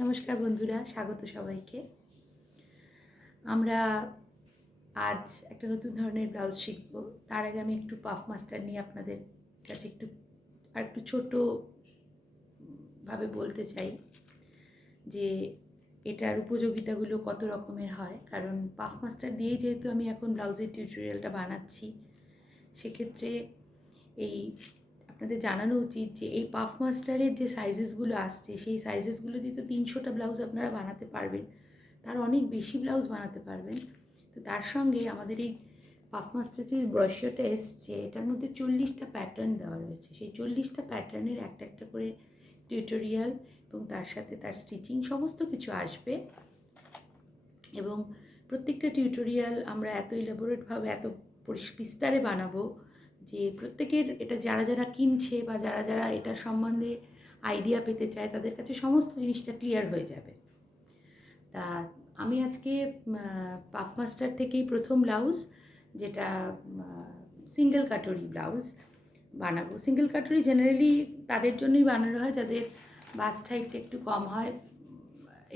নমস্কার বন্ধুরা, স্বাগত সবাইকে। আমরা আজ একটা নতুন ধরনের ব্লাউজ শিখব। তার আগে আমি একটু পাফ মাস্টার নিয়ে আপনাদের কাছে একটু ছোটোভাবে বলতে চাই যে এটার উপযোগিতাগুলো কত রকমের হয়। কারণ পাফ মাস্টার দিয়েই যেহেতু আমি এখন ব্লাউজের টিউটোরিয়ালটা বানাচ্ছি, সেক্ষেত্রে এই আপনাদের জানানো উচিত যে এই পাফ মাস্টারের যে সাইজেসগুলো আসছে, সেই সাইজেসগুলো দিয়ে তো 300টা ব্লাউজ আপনারা বানাতে পারবেন, তার অনেক বেশি ব্লাউজ বানাতে পারবেন। তো তার সঙ্গে আমাদের এই পাফ মাস্টার যে ব্রশটা এসছে, এটার মধ্যে 40টা প্যাটার্ন দেওয়া রয়েছে। সেই 40টা প্যাটার্নের একটা একটা করে টিউটোরিয়াল এবং তার সাথে তার স্টিচিং সমস্ত কিছু আসবে। এবং প্রত্যেকটা টিউটোরিয়াল আমরা এত ইলাবোরেটভাবে এত বিস্তারে বানাবো যে প্রত্যেকের এটা যারা যারা কিনছে বা যারা যারা এটা সম্বন্ধে আইডিয়া পেতে চায়, তাদের কাছে সমস্ত জিনিসটা ক্লিয়ার হয়ে যাবে। তা আমি আজকে পাফ মাস্টার থেকেই প্রথম ব্লাউজ, যেটা সিঙ্গেল কাটরি ব্লাউজ বানাবো। সিঙ্গেল কাটরি জেনারেলি তাদের জন্যই বানানো হয় যাদের বাস্ট হাইটটা একটু কম হয়,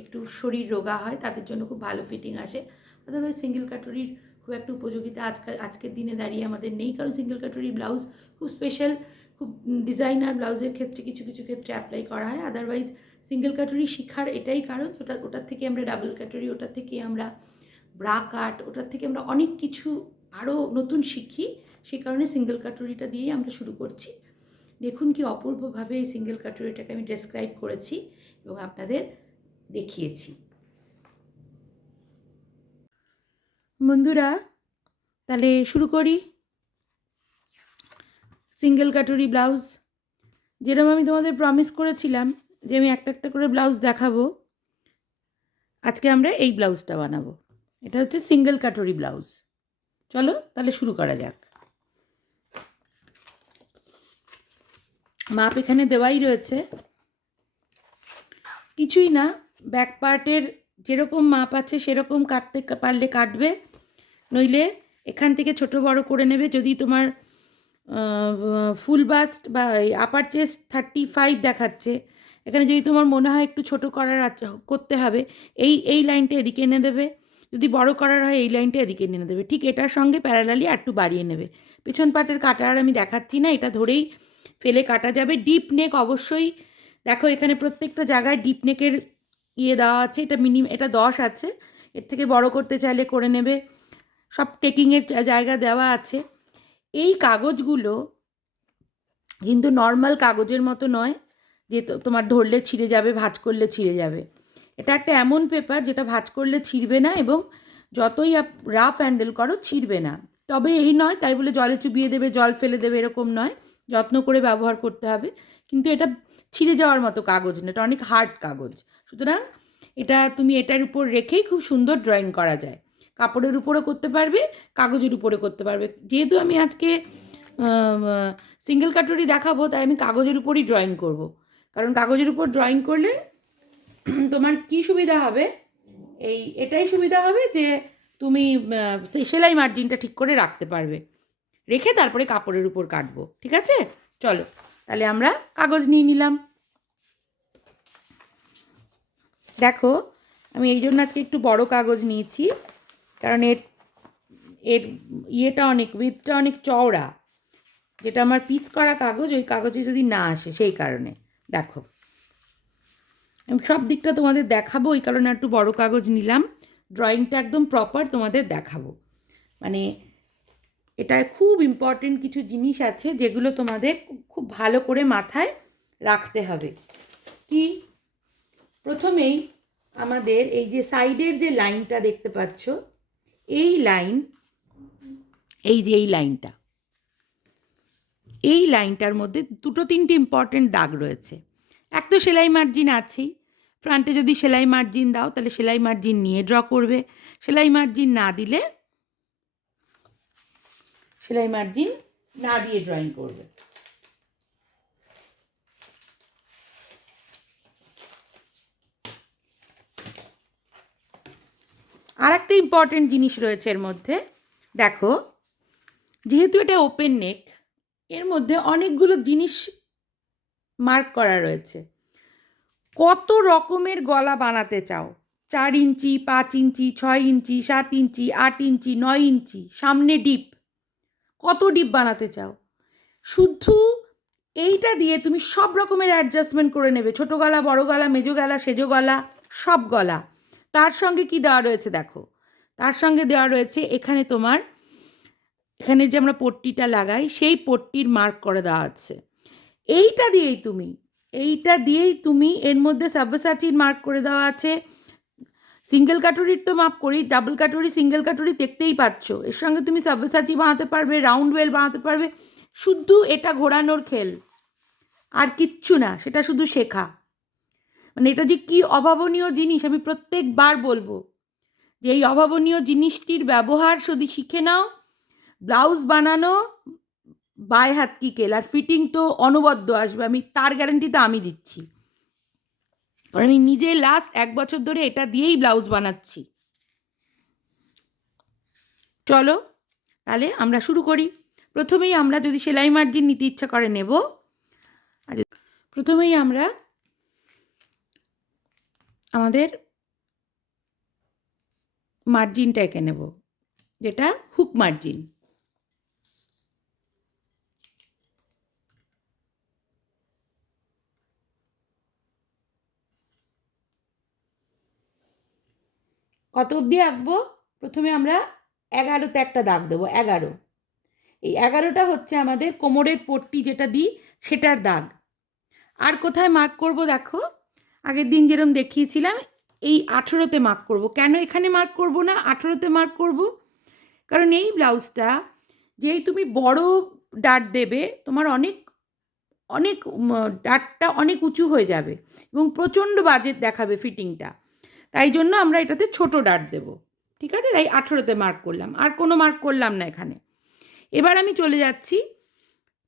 একটু শরীর রোগা হয়, তাদের জন্য খুব ভালো ফিটিং আসে। আদারওয়াইজ সিঙ্গেল কাটরির খুব একটা উপযোগিতা আজকের দিনে দাঁড়িয়ে আমাদের নেই, কারণ সিঙ্গেল কাটরি ব্লাউজ খুব স্পেশাল, খুব ডিজাইনার ব্লাউজের ক্ষেত্রে কিছু কিছু ক্ষেত্রে অ্যাপ্লাই করা হয়। আদারওয়াইজ সিঙ্গেল কাটরি শেখার এটাই কারণ, ওটার থেকে আমরা ডাবল কাটরি, ওটার থেকে আমরা ব্রা কাট, ওটার থেকে আমরা অনেক কিছু আরও নতুন শিখি। সেই কারণে সিঙ্গেল কাটরিটা দিয়েই আমরা শুরু করছি। দেখুন কি অপূর্বভাবে এই সিঙ্গেল কাটরিটাকে আমি ডেসক্রাইব করেছি এবং আপনাদের দেখিয়েছি। বন্ধুরা, তাহলে শুরু করি। সিঙ্গেল কাটরি ব্লাউজ, যেরকম আমি তোমাদের প্রমিস করেছিলাম যে আমি একটা একটা করে ব্লাউজ দেখাবো, আজকে আমরা এই ব্লাউজটা বানাবো। এটা হচ্ছে সিঙ্গেল কাটরি ব্লাউজ। চলো তাহলে শুরু করা যাক। মাপ এখানে দেওয়াই রয়েছে, কিছুই না, ব্যাক পার্টের যেরকম মাপ আছে সেরকম কাটতে পারলে কাটবে, নইলে এখান থেকে ছোট বড় করে নেবে। যদি তোমার ফুল বাস্ট বা আপার চেস্ট 35 দেখাচ্ছে, এখানে যদি তোমার মনে হয় একটু ছোট করতে হবে, এই লাইনটা এদিকে এনে দেবে। যদি বড় করার হয় এই লাইনটা এদিকে এনে দেবে। ঠিক এটার সঙ্গে প্যারালালি আর একটু বাড়িয়ে নেবে। পেছন পাটের কাটা আর আমি দেখাচ্ছি না, এটা ধরেই ফেলে কাটা যাবে। ডিপ নেক অবশ্যই, দেখো এখানে প্রত্যেকটা জায়গায় ডিপ নেকের দেওয়া আছে। এটা 10 আছে, এর থেকে বড় করতে চাইলে করে নেবে। সব টেকিংয়ের জায়গা দেওয়া আছে। এই কাগজগুলো কিন্তু নর্মাল কাগজের মতো নয় যে তোমার ধরলে ছিঁড়ে যাবে, ভাঁজ করলে ছিঁড়ে যাবে। এটা একটা এমন পেপার যেটা ভাঁজ করলে ছিঁড়বে না এবং যতই রাফ হ্যান্ডেল করো ছিঁড়বে না। তবে এই নয় তাই বলে জলে চুবিয়ে দেবে, জল ফেলে দেবে, এরকম নয়। যত্ন করে ব্যবহার করতে হবে। কিন্তু এটা ছিঁড়ে যাওয়ার মতো কাগজ না, এটা অনেক হার্ড কাগজ। সুতরাং এটা তুমি এটার উপর রেখেই খুব সুন্দর ড্রয়িং করা যায়। কাপড়ের উপরে করতে পারবে, কাগজের উপরে করতে পারবে। যেহেতু আমি আজকে সিঙ্গেল কাটরি দেখাবো, তাই আমি কাগজের উপরই ড্রয়িং করব। কারণ কাগজের উপর ড্রয়িং করলে তোমার কি সুবিধা হবে, এটাই সুবিধা হবে যে তুমি সেলাই মার্জিনটা ঠিক করে রাখতে পারবে, রেখে তারপরে কাপড়ের উপর কাটবো। ঠিক আছে, চলো তাহলে আমরা কাগজ নিয়ে নিলাম। দেখো আমি এই জন্য আজকে একটু বড় কাগজ নিয়েছি, কারণ এর উইথটা অনেক চওড়া। যেটা আমার পিস করা কাগজ, ওই কাগজে যদি না আসে, সেই কারণে। দেখো আমি সব দিকটা তোমাদের দেখাবো, ওই কারণে একটু বড় কাগজ নিলাম। ড্রয়িংটা একদম প্রপার তোমাদের দেখাবো। মানে এটায় খুব ইম্পর্টেন্ট কিছু জিনিস আছে যেগুলো তোমাদের খুব ভালো করে মাথায় রাখতে হবে। কি, প্রথমেই আমাদের এই যে সাইডের যে লাইনটা দেখতে পাচ্ছ, এই লাইনটা, এই লাইনটার মধ্যে দুটো তিনটে ইম্পর্টেন্ট দাগ রয়েছে। এক তো সেলাই মার্জিন আছেই। ফ্রন্টে যদি সেলাই মার্জিন দাও তাহলে সেলাই মার্জিন নিয়ে ড্র করবে। সেলাই মার্জিন না দিলে সেলাই মার্জিন না দিয়ে ড্রয়িং করবে। আর একটা ইম্পর্টেন্ট জিনিস রয়েছে এর মধ্যে। দেখো যেহেতু এটা ওপেন নেক, এর মধ্যে অনেকগুলো জিনিস মার্ক করা রয়েছে। কত রকমের গলা বানাতে চাও, 4 ইঞ্চি, 5 ইঞ্চি, 6 ইঞ্চি, 7 ইঞ্চি, 8 ইঞ্চি, 9 ইঞ্চি, সামনে ডিপ, কত ডিপ বানাতে চাও, শুধু এইটা দিয়ে তুমি সব রকমের অ্যাডজাস্টমেন্ট করে নেবে, ছোটো গলা, বড় গলা, মেজো গলা, সেজো গলা, সব গলা। তার সঙ্গে কি দেওয়া রয়েছে দেখো, তার সঙ্গে দেওয়া রয়েছে এখানে তোমার, এখানে যে আমরা পট্টিটা লাগাই সেই পট্টির মার্ক করে দেওয়া আছে। এইটা দিয়েই তুমি এর মধ্যে সাব্যসাচীর মার্ক করে দেওয়া আছে। সিঙ্গেল কাটুরির তো মাপ করি, ডাবল কাটুরি, সিঙ্গেল কাটুরি দেখতেই পাচ্ছ। এর সঙ্গে তুমি সাব্যসাচী বানাতে পারবে, রাউন্ড ওয়েল বানাতে পারবে, শুধু এটা ঘোরানোর খেল, আর কিচ্ছু না, সেটা শুধু শেখা। মানে এটা যে কি অভাবনীয় জিনিস আমি প্রত্যেকবার বলবো, যে এই অভাবনীয় জিনিসটির ব্যবহার যদি শিখে নাও, ব্লাউজ বানানো বাই হাত কি কেল, আর ফিটিং তো অনবদ্য আসবে, আমি তার গ্যারান্টি তো আমি দিচ্ছি, কারণ আমি নিজে লাস্ট 1 বছর ধরে এটা দিয়েই ব্লাউজ বানাচ্ছি। চলো তাহলে আমরা শুরু করি। প্রথমেই আমরা যদি সেলাই মার্জিন নিতে ইচ্ছা করে নেব, প্রথমেই আমরা আমাদের মার্জিনটা এঁকে নেব, যেটা হুক মার্জিন। কত অবধি আঁকবো, প্রথমে আমরা 11তে একটা দাগ দেবো, 11। এই 11টা হচ্ছে আমাদের কোমরের পট্টি যেটা দিই সেটার দাগ। আর কোথায় মার্ক করব দেখো, আগের দিন যেরকম দেখিয়েছিলাম এই 18তে মার্ক করব। কেন এখানে মার্ক করব না, 18তে মার্ক করব? কারণ এই ব্লাউজটা যেই তুমি বড় ডাট দেবে, তোমার অনেক অনেক ডাটটা অনেক উঁচু হয়ে যাবে এবং প্রচণ্ড বাজে দেখাবে ফিটিংটা, তাই জন্য আমরা এটাতে ছোট ডাট দেব। ঠিক আছে, তাই 18তে মার্ক করলাম, আর কোনো মার্ক করলাম না এখানে। এবার আমি চলে যাচ্ছি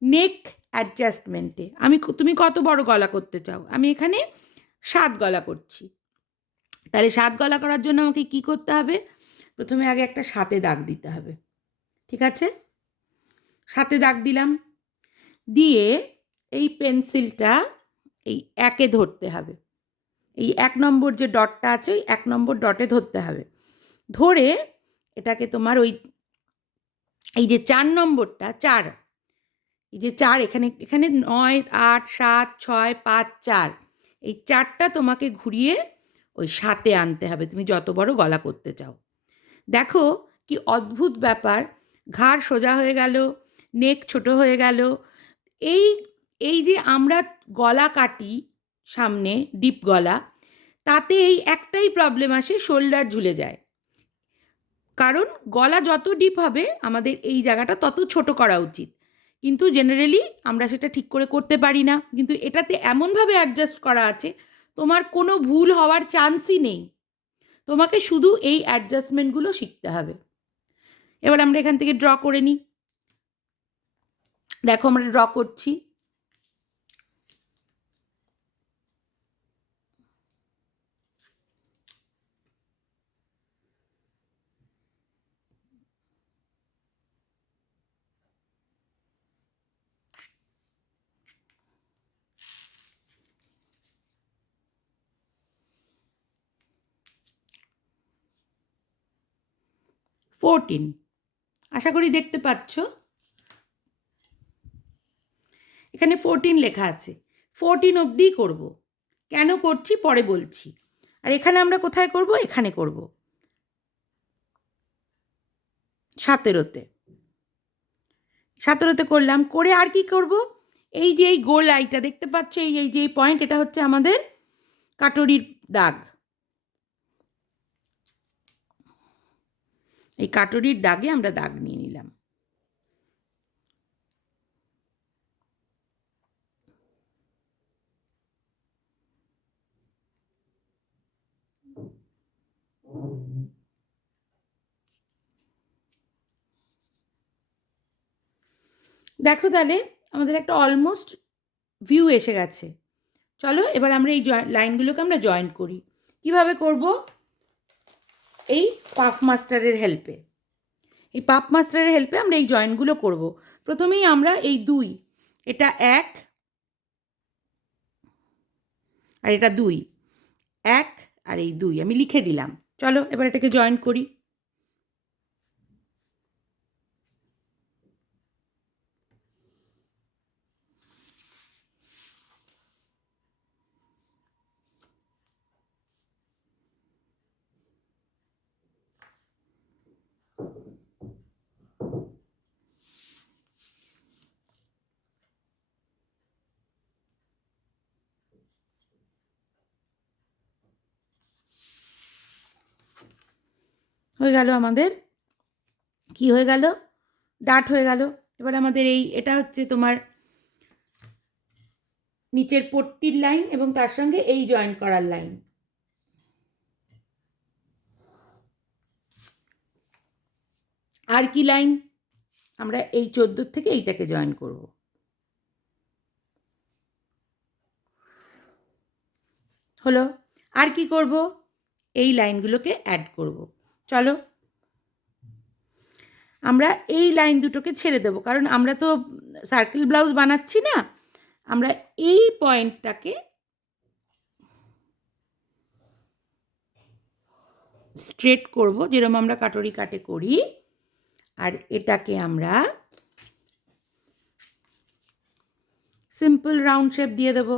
নেক অ্যাডজাস্টমেন্টে। তুমি কত বড় গলা করতে চাও, আমি এখানে 7 গলা করছি। তাহলে 7 গলা করার জন্য আমাকে কি করতে হবে, প্রথমে আগে একটা 7-এ দাগ দিতে হবে। ঠিক আছে, 7-এ দাগ দিলাম, দিয়ে এই পেন্সিলটা এই 1-এ ধরতে হবে, এই 1 নম্বর যে ডটটা আছে ওই 1 নম্বর ডটে ধরতে হবে। ধরে এটাকে তোমার ওই এই যে 4 নম্বরটা, 4, এই যে 4, এখানে 9, 8, 7, 6, 5, 4, এই 4টা তোমাকে ঘুরিয়ে ওই 7-এ আনতে হবে, তুমি যত বড় গলা করতে চাও। দেখো কি অদ্ভুত ব্যাপার, ঘাড় সোজা হয়ে গেল, নেক ছোট হয়ে গেল। এই এই যে আমরা গলা কাটি সামনে ডিপ গলা, তাতে এই একটাই প্রবলেম আসে, শোল্ডার ঝুলে যায়। কারণ গলা যত ডিপ হবে আমাদের এই জায়গাটা তত ছোট করা উচিত, কিন্তু জেনারেলি আমরা সেটা ঠিক করে করতে পারি না। কিন্তু এটাতে এমনভাবে অ্যাডজাস্ট করা আছে তোমার কোনো ভুল হওয়ার চান্সই নেই, তোমাকে শুধু এই অ্যাডজাস্টমেন্টগুলো শিখতে হবে। এবার আমরা এখান থেকে ড্র করে নিই। দেখো আমরা ড্র করছি, ফোরটিন, আশা করি দেখতে পাচ্ছ এখানে 14 লেখা আছে, 14 অবধিই করব। কেন করছি পরে বলছি। আর এখানে আমরা কোথায় করব, এখানে করব 17তে। 17তে করলাম, করে আর কি করব, এই যে এই গোল আইটা দেখতে পাচ্ছ, এই যে পয়েন্ট, এটা হচ্ছে আমাদের কাটরির দাগ। এই কাটরির দাগে আমরা দাগ নিয়ে নিলাম। দেখো তাহলে আমাদের একটা অলমোস্ট ভিউ এসে গেছে। চলো এবার আমরা এই লাইনগুলোকে আমরা জয়েন করি। কিভাবে করব, এই পাফ মাস্টারের হেল্পে। এই পাফ মাস্টারের হেল্পে আমরা এই জয়েন্টগুলো করব। প্রথমেই আমরা এই 2, এটা 1, আর এটা 2, 1 আর এই 2 আমি লিখে দিলাম। চলো এবার এটাকে জয়েন করি। হয়ে গেল আমাদের, কি হয়ে গেল, ডাট হয়ে গেল। এবার আমাদের এটা হচ্ছে তোমার নিচের পট্টির লাইন এবং তার সঙ্গে এই জয়েন করার লাইন। আর কি লাইন, আমরা এই 14 থেকে এইটাকে জয়েন করব। হলো, আর কি করব, এই লাইনগুলোকে অ্যাড করব। চলো আমরা এই লাইন দুটোকে ছেড়ে দেবো, কারণ আমরা তো সার্কেল ব্লাউজ বানাচ্ছি না। আমরা এই পয়েন্টটাকে স্ট্রেট করব, যেরকম আমরা কাটরি কাটে করি, আর এটাকে আমরা সিম্পল রাউন্ড শেপ দিয়ে দেব।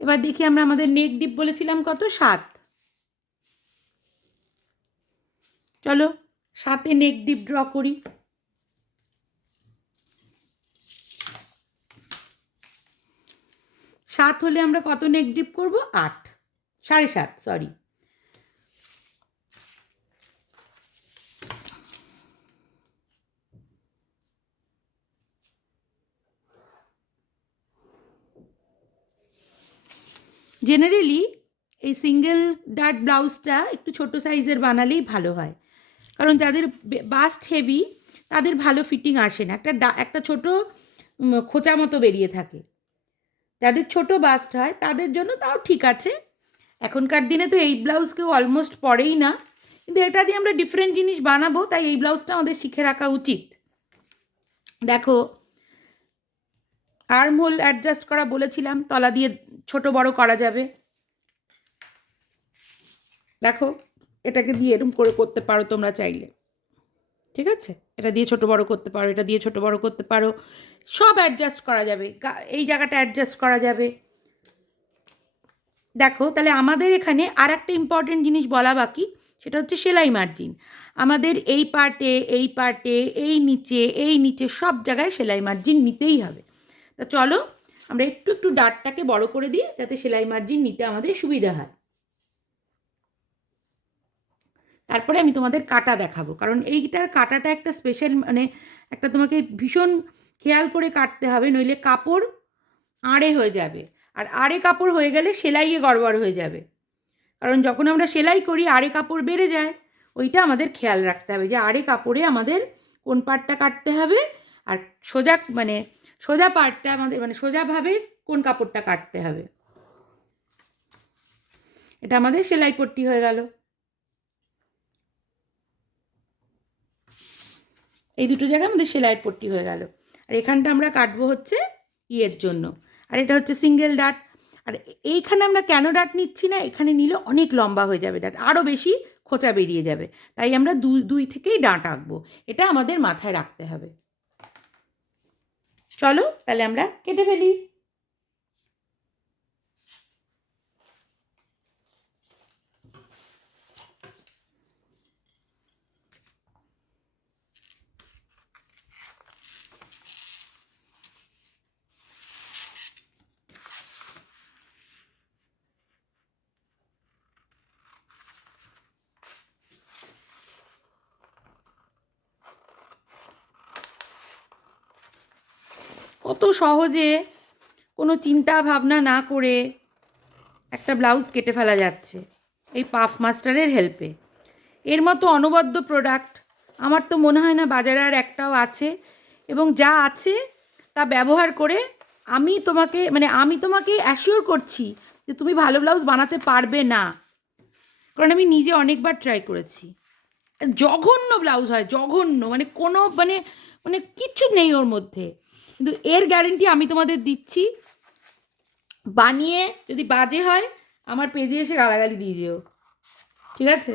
এবার দেখি আমরা আমাদের নেক ডিপ বলেছিলাম কত, 7। চলো 7-এ নেক ডিপ ড্র করি। সাত হলে আমরা কত নেক ডিপ করব, 8, 7.5, সরি। জেনারেলি এই সিঙ্গেল ডার্ট ব্লাউজটা একটু ছোট সাইজের বানালেই ভালো হয়, কারণ যাদের বাস্ট হেভি তাদের ভালো ফিটিং আসে না, একটা ছোট খোঁচা মতো বেরিয়ে থাকে। যাদের ছোট বাস্ট হয় তাদের জন্য তাও ঠিক আছে, এখনকার দিনে তো এই ব্লাউজ কেউ অলমোস্ট পরেই না, কিন্তু এটা দিয়ে আমরা ডিফারেন্ট জিনিস বানাবো, তাই এই ব্লাউজটা আমাদের শিখে রাখা উচিত। দেখো আর্ম হোল অ্যাডজাস্ট করা বলেছিলাম, তলা দিয়ে ছোট বড় করা যাবে। দেখো এটাকে দিয়ে এরকম করে করতে পারো তোমরা চাইলে, ঠিক আছে, এটা দিয়ে ছোট বড় করতে পারো, এটা দিয়ে ছোট বড় করতে পারো, সব অ্যাডজাস্ট করা যাবে, এই জায়গাটা অ্যাডজাস্ট করা যাবে। দেখো তাহলে আমাদের এখানে আর একটা ইম্পর্টেন্ট জিনিস বলা বাকি, সেটা হচ্ছে সেলাই মার্জিন। আমাদের এই পার্টে, এই পার্টে, এই নিচে সব জায়গায় সেলাই মার্জিন নিতেই হবে। তা চলো আমরা একটু একটু ডাটটাকে বড় করে দিই, যাতে সেলাই মার্জিন নিতে আমাদের সুবিধা হয়। তারপরে আমি তোমাদের কাটা দেখাবো, কারণ এইটার কাটাটা একটা স্পেশাল, মানে একটা তোমাকে ভীষণ খেয়াল করে কাটতে হবে, নইলে কাপড় আড়ে হয়ে যাবে, আর আড়ে কাপড় হয়ে গেলে সেলাইয়ে গড়বড় হয়ে যাবে। কারণ যখন আমরা সেলাই করি আড়ে কাপড় বেড়ে যায়, ওইটা আমাদের খেয়াল রাখতে হবে যে আড়ে কাপড়ে আমাদের কোন পার্টটা কাটতে হবে, আর সোজা পার্টটা আমাদের সোজাভাবে কোন কাপড়টা কাটতে হবে। এটা আমাদের সেলাই পট্টি হয়ে গেল। এই দুটো জায়গায় আমাদের সেলাইয়ের পট্টি হয়ে গেল, আর এখানটা আমরা কাটবো হচ্ছে ইয়ের জন্য, আর এটা হচ্ছে সিঙ্গেল ডাট। আর এইখানে আমরা কেন ডাট নিচ্ছি না, এখানে নিলে অনেক লম্বা হয়ে যাবে ডাট, আরও বেশি খোঁচা বেরিয়ে যাবে, তাই আমরা দুই থেকেই ডাট আঁকবো, এটা আমাদের মাথায় রাখতে হবে। চলো তাহলে আমরা কেটে ফেলি। কত সহজে কোনো চিন্তা ভাবনা না করে একটা ব্লাউজ কেটে ফেলা যাচ্ছে এই পাফ মাস্টারের হেল্পে। এর মতো অনবদ্য প্রোডাক্ট আমার তো মনে হয় না বাজারে আর একটাও আছে, এবং যা আছে তা ব্যবহার করে আমি তোমাকে অ্যাসিওর করছি যে তুমি ভালো ব্লাউজ বানাতে পারবে না। কারণ আমি নিজে অনেকবার ট্রাই করেছি। জঘন্য ব্লাউজ হয়, জঘন্য, মানে কোনো মানে মানে কিচ্ছু নেই ওর মধ্যে। কিন্তু এর গ্যারেন্টি আমি তোমাদের দিচ্ছি, বানিয়ে যদি বাজে হয় আমার পেজে এসে গালাগালি দিয়ে যেও, ঠিক আছে?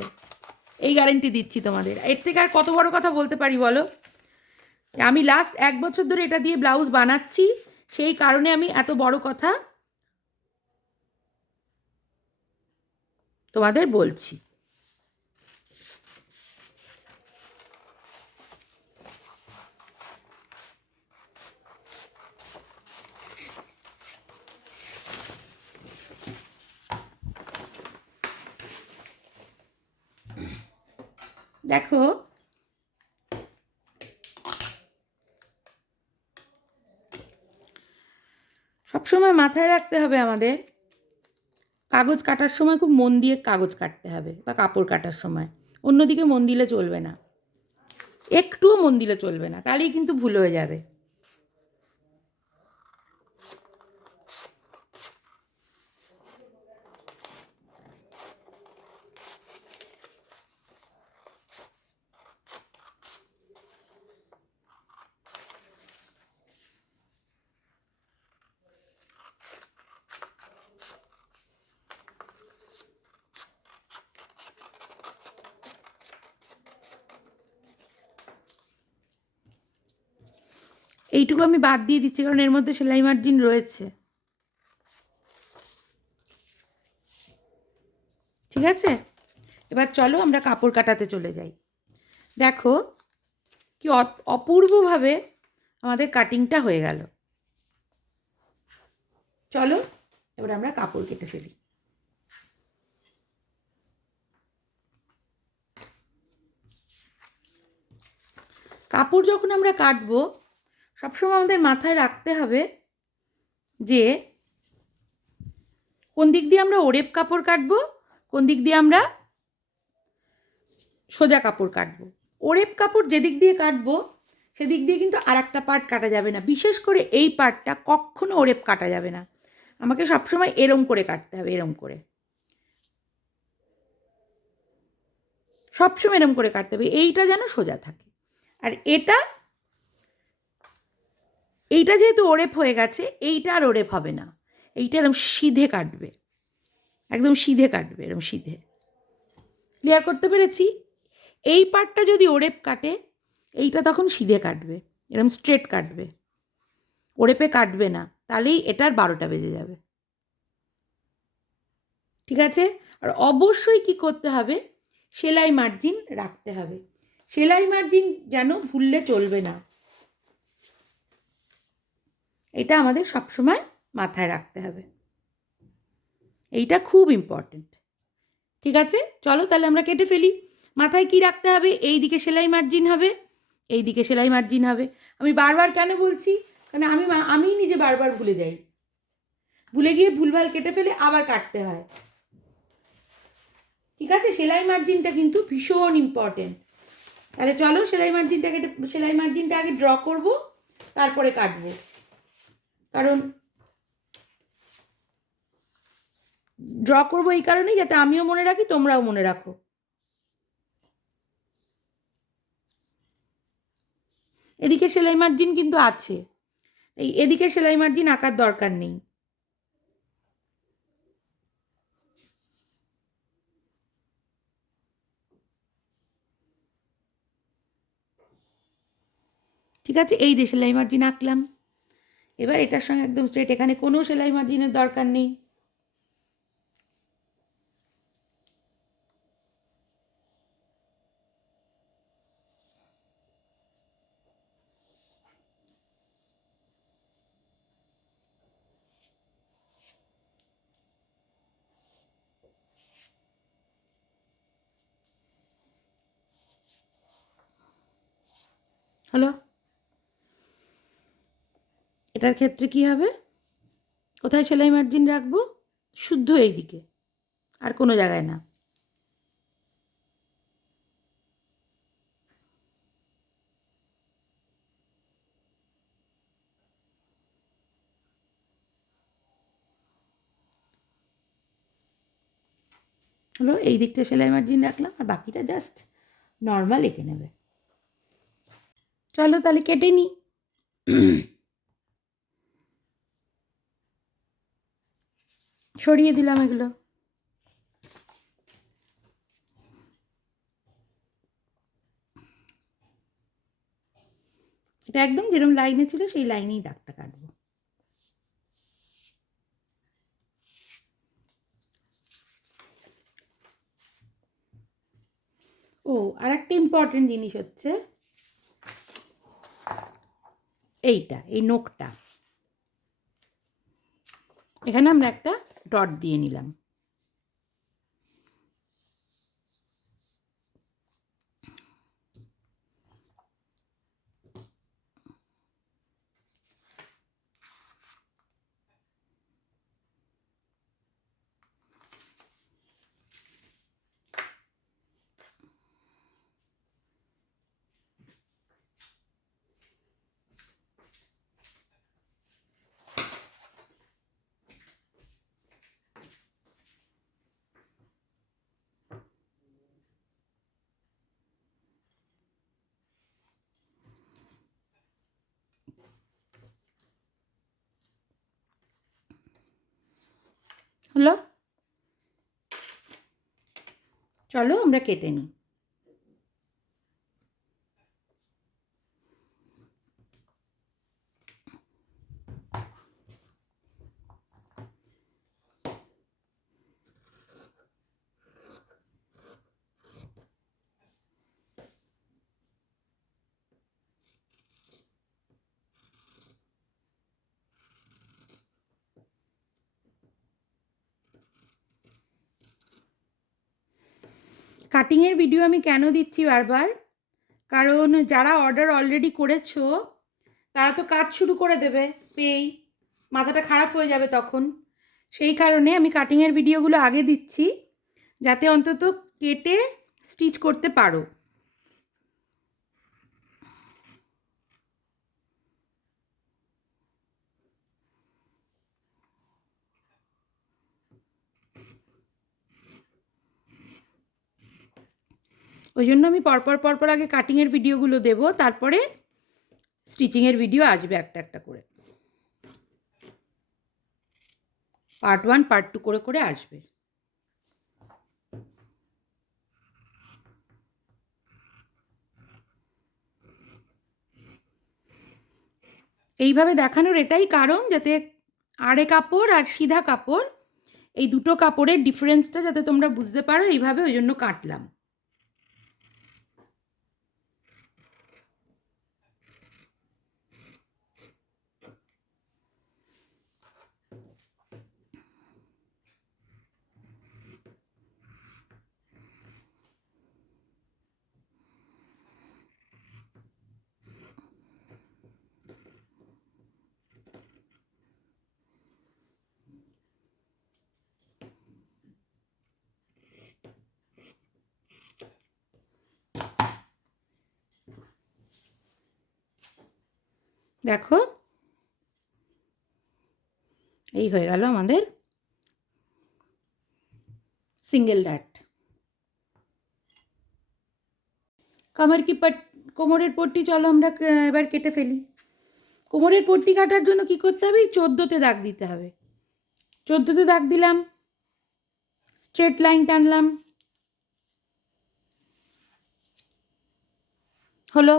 এই গ্যারেন্টি দিচ্ছি তোমাদের। এর থেকে আর কত বড় কথা বলতে পারি বলো? আমি লাস্ট 1 বছর ধরে এটা দিয়ে ব্লাউজ বানাচ্ছি, সেই কারণে আমি এত বড় কথা তোমাদের বলছি। দেখো, সবসময় মাথায় রাখতে হবে আমাদের, কাগজ কাটার সময় খুব মন দিয়ে কাগজ কাটতে হবে, বা কাপড় কাটার সময় অন্যদিকে মন দিলে চলবে না, একটুও মন দিলে চলবে না, তাহলেই কিন্তু ভুল হয়ে যাবে। এইটুকু আমি বাদ দিয়ে দিচ্ছি কারণ এর মধ্যে সেলাই মার্জিন রয়েছে, ঠিক আছে? এবার চলো আমরা কাপড় কাটাতে চলে যাই। দেখো কি অপূর্বভাবে আমাদের কাটিংটা হয়ে গেল। চলো এবার আমরা কাপড় কেটে ফেলি। কাপড় যখন আমরা কাটবো সবসময় আমাদের মাথায় রাখতে হবে যে কোন দিক দিয়ে আমরা ওরেপ কাপড় কাটবো, কোন দিক দিয়ে আমরা সোজা কাপড় কাটবো। ওরেপ কাপড় যেদিক দিয়ে কাটবো সেদিক দিয়ে কিন্তু আর একটা পার্ট কাটা যাবে না, বিশেষ করে এই পার্টটা কখনো ওরেপ কাটা যাবে না, আমাকে সবসময় এরম করে কাটতে হবে, এরম করে, সবসময় এরম করে কাটতে হবে, এইটা যেন সোজা থাকে। আর এইটা যেহেতু ওরেপ হয়ে গেছে, এইটা আর ওরেপ হবে না, এইটা এরকম সিধে কাটবে, একদম সিধে কাটবে, এরকম সিধে। ক্লিয়ার করতে পেরেছি? এই পার্টটা যদি ওরেপ কাটে এইটা তখন সিধে কাটবে, এরকম স্ট্রেট কাটবে, ওরেপে কাটবে না, তাহলেই এটার 12টা বেজে যাবে, ঠিক আছে? আর অবশ্যই কি করতে হবে, সেলাই মার্জিন রাখতে হবে, সেলাই মার্জিন যেন ভুললে চলবে না, এটা আমাদের সবসময় মাথায় রাখতে হবে, এইটা খুব ইম্পর্টেন্ট, ঠিক আছে? চলো তাহলে আমরা কেটে ফেলি। মাথায় কি রাখতে হবে, এই দিকে সেলাই মার্জিন হবে, এই দিকে সেলাই মার্জিন হবে। আমি বারবার কেন বলছি, কারণ আমি নিজে বারবার ভুলে যাই, ভুলে গিয়ে ভুলভাল কেটে ফেলে আবার কাটতে হয়, ঠিক আছে? সেলাই মার্জিনটা কিন্তু ভীষণ ইম্পর্টেন্ট। তাহলে চলো সেলাই মার্জিনটা আগে ড্র করব, তারপরে কাটবো, কারণ ড্র করবো এই কারণেই যাতে আমিও মনে রাখি, তোমরাও মনে রাখো। এদিকে সেলাই মার্জিন কিন্তু আছে, এদিকে সেলাই মার্জিন আঁকার দরকার নেই। ঠিক আছে, এই যে সেলাই মার্জিন আঁকলাম, এবার এটার সঙ্গে একদম স্ট্রেট, এখানে কোনো সেলাই মার্জিনের দরকার নেই। হলো? এটার ক্ষেত্রে কি হবে, কোথায় সেলাই মার্জিন রাখবো, শুদ্ধ এই দিকে, আর কোনো জায়গায় না। হলো, এই দিকটা সেলাই মার্জিন রাখলাম, আর বাকিটা জাস্ট নর্মাল এঁকে নেবে। চলো তাহলে কেটে নিই। সরিয়ে দিলাম এগুলো। এটা একদম যেরকম লাইনে ছিল সেই লাইনেই দাগটা কাটবো। ও, আর একটা ইম্পর্টেন্ট জিনিস হচ্ছে এইটা, এই নোকটা, এখানে আমরা একটা ডট দিয়ে নিলাম। হলো, চলো আমরা কেটে নিই। কাটিংয়ের ভিডিও আমি কেন দিচ্ছি বারবার, কারণ যারা অর্ডার অলরেডি করেছো তারা তো কাজ শুরু করে দেবে পেয়েই, মাথাটা খারাপ হয়ে যাবে তখন। সেই কারণে আমি কাটিংয়ের ভিডিওগুলো আগে দিচ্ছি, যাতে অন্তত কেটে স্টিচ করতে পারো। ওই জন্য আমি পরপর আগে কাটিংয়ের ভিডিওগুলো দেবো, তারপরে স্টিচিংয়ের ভিডিও আসবে একটা একটা করে, পার্ট 1 পার্ট 2 করে করে আসবে। এইভাবে দেখানোর এটাই কারণ, যাতে আড়ে কাপড় আর সিধা কাপড় এই দুটো কাপড়ের ডিফারেন্সটা যাতে তোমরা বুঝতে পারো, এইভাবে ওই জন্য কাটলাম। দেখো, এই হয়ে গেল আমাদের সিঙ্গেল ডার্ট। কোমরের পট্টি চলো আমরা এবার কেটে ফেলি। কোমরের পট্টি কাটার জন্য কি করতে হবে, 14তে দাগ দিতে হবে। 14তে দাগ দিলাম, স্ট্রেট লাইন টানলাম, হলো।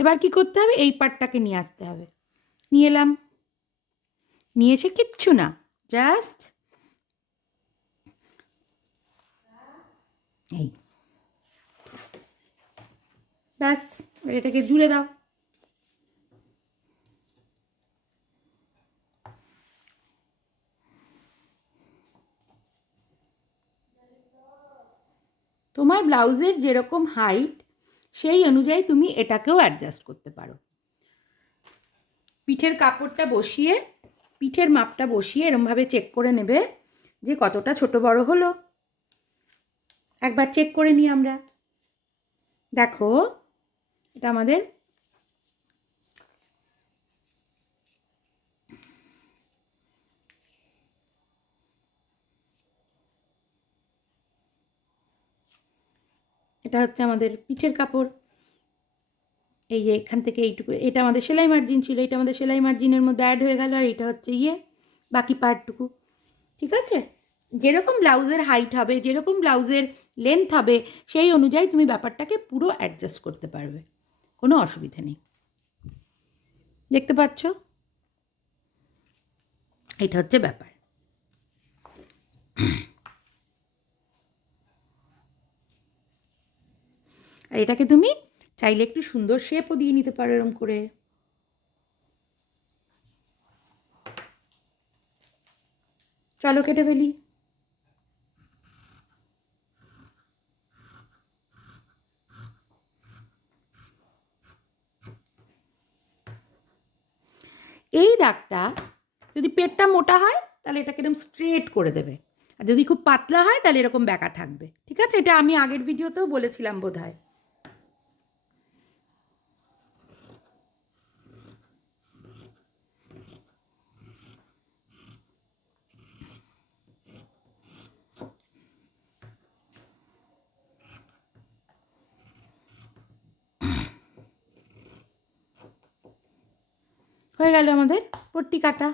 এবার কি করতে হবে, এই পার্টটাকে নিয়ে আসতে হবে। নিয়ে এলাম, নিয়ে এসে কিচ্ছু না, জাস্ট এই ব্যাস, এটাকে জুড়ে দাও। তোমার ব্লাউজের যেরকম হাইট সেই অনুযায়ী তুমি এটাকেও অ্যাডজাস্ট করতে পারো। পিঠের কাপড়টা বসিয়ে, পিঠের মাপটা বসিয়ে এরমভাবে চেক করে নেবে যে কতটা ছোট বড় হলো। একবার চেক করে নিই আমরা। দেখো, এটা আমাদের এটা হচ্ছে আমাদের পিঠের কাপড়। এই যে এখান থেকে এইটুকু, এটা আমাদের সেলাই মার্জিন ছিল, এটা আমাদের সেলাই মার্জিনের মধ্যে অ্যাড হয়ে গেল, আর এটা হচ্ছে বাকি পার্টটুকু। ঠিক আছে, যেরকম ব্লাউজের হাইট হবে, যেরকম ব্লাউজের লেন্থ হবে, সেই অনুযায়ী তুমি ব্যাপারটাকে পুরো অ্যাডজাস্ট করতে পারবে, কোনো অসুবিধা নেই। দেখতে পাচ্ছ, এটা হচ্ছে ব্যাপার। আর এটাকে তুমি চাইলে একটু সুন্দর শেপও দিয়ে নিতে পারো এরকম করে। চলো কেটে ফেলি। এই দাগটা যদি পেটটা মোটা হয় তাহলে এটাকে এরকম স্ট্রেট করে দেবে, আর যদি খুব পাতলা হয় তাহলে এরকম বেঁকা থাকবে। ঠিক আছে, এটা আমি আগের ভিডিওতেও বলেছিলাম বোধহয়। হয়ে গেল আমাদের পট্টি কাটা।